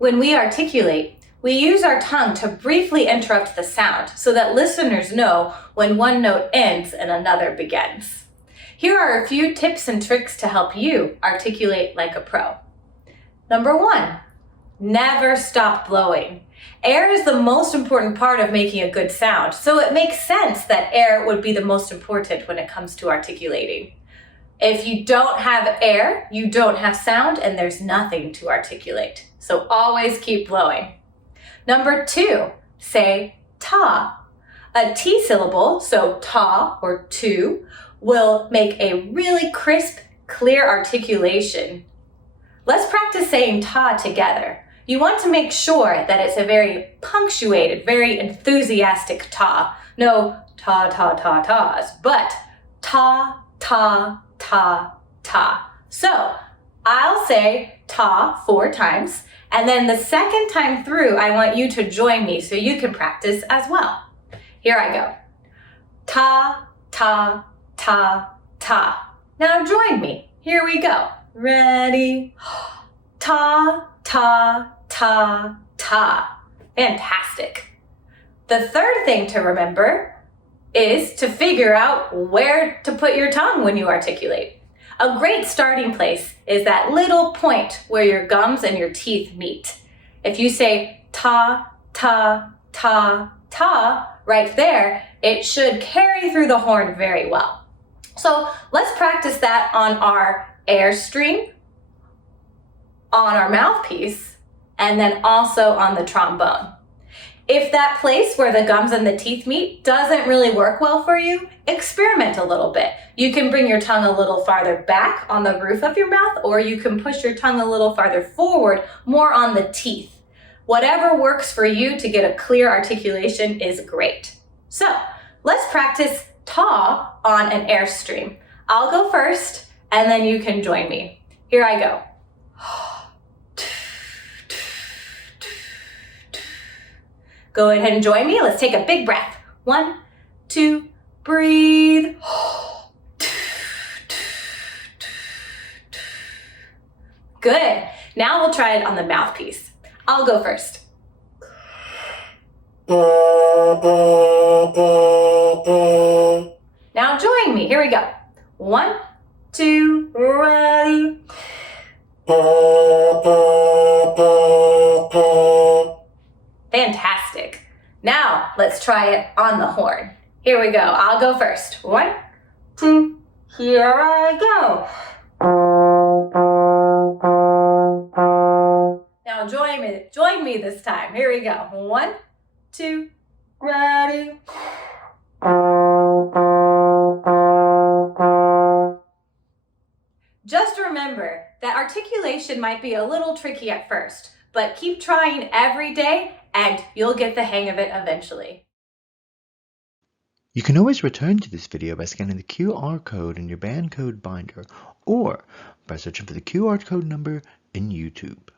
When we articulate, we use our tongue to briefly interrupt the sound so that listeners know when one note ends and another begins. Here are a few tips and tricks to help you articulate like a pro. Number 1, never stop blowing. Air is the most important part of making a good sound, so it makes sense that air would be the most important when it comes to articulating. If you don't have air, you don't have sound, and there's nothing to articulate. So always keep blowing. Number 2, say ta. A T syllable, so ta or tu, will make a really crisp, clear articulation. Let's practice saying ta together. You want to make sure that it's a very punctuated, very enthusiastic ta. No ta, ta, ta, tas, but ta, ta, ta, ta. So I'll say ta 4 times, and then the second time through, I want you to join me so you can practice as well. Here I go. Ta, ta, ta, ta. Now join me. Here we go. Ready? Ta, ta, ta, ta. Fantastic. The third thing to remember is to figure out where to put your tongue when you articulate. A great starting place is that little point where your gums and your teeth meet. If you say ta, ta, ta, ta, right there, it should carry through the horn very well. So let's practice that on our airstream, on our mouthpiece, and then also on the trombone. If that place where the gums and the teeth meet doesn't really work well for you, experiment a little bit. You can bring your tongue a little farther back on the roof of your mouth, or you can push your tongue a little farther forward, more on the teeth. Whatever works for you to get a clear articulation is great. So let's practice ta on an airstream. I'll go first, and then you can join me. Here I go. Go ahead and join me. Let's take a big breath. 1, 2, breathe. Good. Now we'll try it on the mouthpiece. I'll go first. Now join me. Here we go. 1, 2, ready. Fantastic. Now let's try it on the horn. Here we go. I'll go first. 1, 2, here I go. Now join me this time. Here we go. 1, 2, ready. Just remember that articulation might be a little tricky at first, but keep trying every day and you'll get the hang of it eventually. You can always return to this video by scanning the QR code in your band code binder or by searching for the QR code number in YouTube.